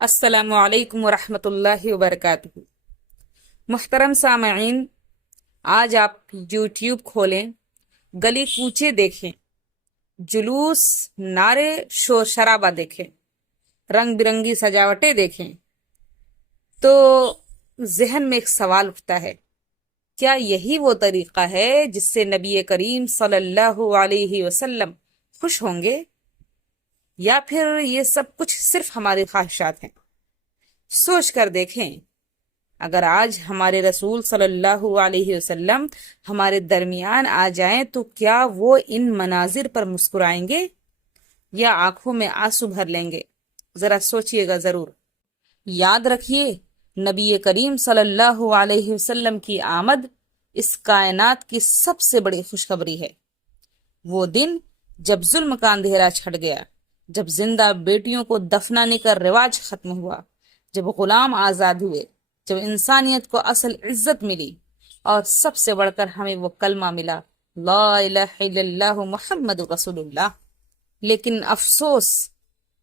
السلام علیکم ورحمۃ اللہ وبرکاتہ۔ محترم سامعین، آج آپ یوٹیوب کھولیں، گلی کوچے دیکھیں، جلوس، نعرے، شور شرابہ دیکھیں، رنگ برنگی سجاوٹیں دیکھیں تو ذہن میں ایک سوال اٹھتا ہے، کیا یہی وہ طریقہ ہے جس سے نبی کریم صلی اللہ علیہ وسلم خوش ہوں گے، یا پھر یہ سب کچھ صرف ہماری خواہشات ہیں؟ سوچ کر دیکھیں، اگر آج ہمارے رسول صلی اللہ علیہ وسلم ہمارے درمیان آ جائیں تو کیا وہ ان مناظر پر مسکرائیں گے یا آنکھوں میں آنسو بھر لیں گے؟ ذرا سوچئے گا ضرور۔ یاد رکھیے، نبی کریم صلی اللہ علیہ وسلم کی آمد اس کائنات کی سب سے بڑی خوشخبری ہے۔ وہ دن جب ظلم کا اندھیرا چھٹ گیا، جب زندہ بیٹیوں کو دفنانے کا رواج ختم ہوا، جب غلام آزاد ہوئے، جب انسانیت کو اصل عزت ملی، اور سب سے بڑھ کر ہمیں وہ کلمہ ملا، لا الہ الا اللہ محمد رسول اللہ۔ لیکن افسوس،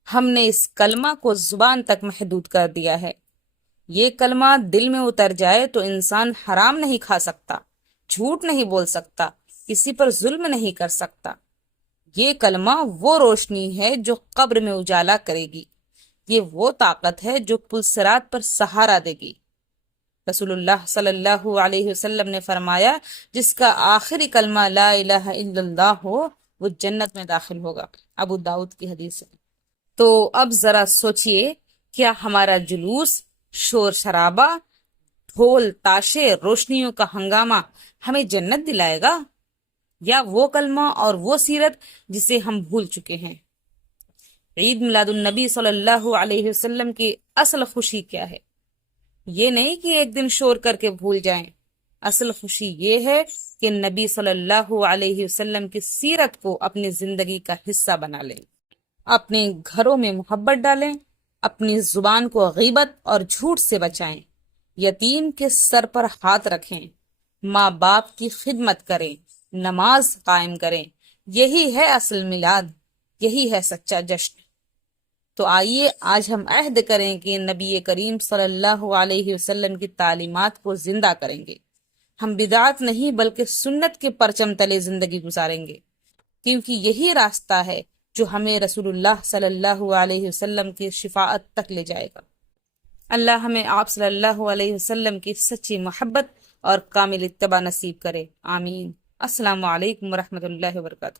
ہم نے اس کلمہ کو زبان تک محدود کر دیا ہے۔ یہ کلمہ دل میں اتر جائے تو انسان حرام نہیں کھا سکتا، جھوٹ نہیں بول سکتا، کسی پر ظلم نہیں کر سکتا۔ یہ کلمہ وہ روشنی ہے جو قبر میں اجالا کرے گی، یہ وہ طاقت ہے جو پلسرات پر سہارا دے گی۔ رسول اللہ صلی اللہ علیہ وسلم نے فرمایا، جس کا آخری کلمہ لا الہ الا اللہ ہو وہ جنت میں داخل ہوگا، ابو داؤد کی حدیث ہے۔ تو اب ذرا سوچئے، کیا ہمارا جلوس، شور شرابہ، ڈھول تاشے، روشنیوں کا ہنگامہ ہمیں جنت دلائے گا، یا وہ کلمہ اور وہ سیرت جسے ہم بھول چکے ہیں؟ عید میلاد النبی صلی اللہ علیہ وسلم کی اصل خوشی کیا ہے؟ یہ نہیں کہ ایک دن شور کر کے بھول جائیں، اصل خوشی یہ ہے کہ نبی صلی اللہ علیہ وسلم کی سیرت کو اپنی زندگی کا حصہ بنا لیں، اپنے گھروں میں محبت ڈالیں، اپنی زبان کو غیبت اور جھوٹ سے بچائیں، یتیم کے سر پر ہاتھ رکھیں، ماں باپ کی خدمت کریں، نماز قائم کریں۔ یہی ہے اصل میلاد، یہی ہے سچا جشن۔ تو آئیے آج ہم عہد کریں کہ نبی کریم صلی اللہ علیہ وسلم کی تعلیمات کو زندہ کریں گے۔ ہم بدعت نہیں بلکہ سنت کے پرچم تلے زندگی گزاریں گے، کیونکہ یہی راستہ ہے جو ہمیں رسول اللہ صلی اللہ علیہ وسلم کی شفاعت تک لے جائے گا۔ اللہ ہمیں آپ صلی اللہ علیہ وسلم کی سچی محبت اور کامل اتباع نصیب کرے، آمین۔ السلام علیکم ورحمۃ اللہ وبرکاتہ۔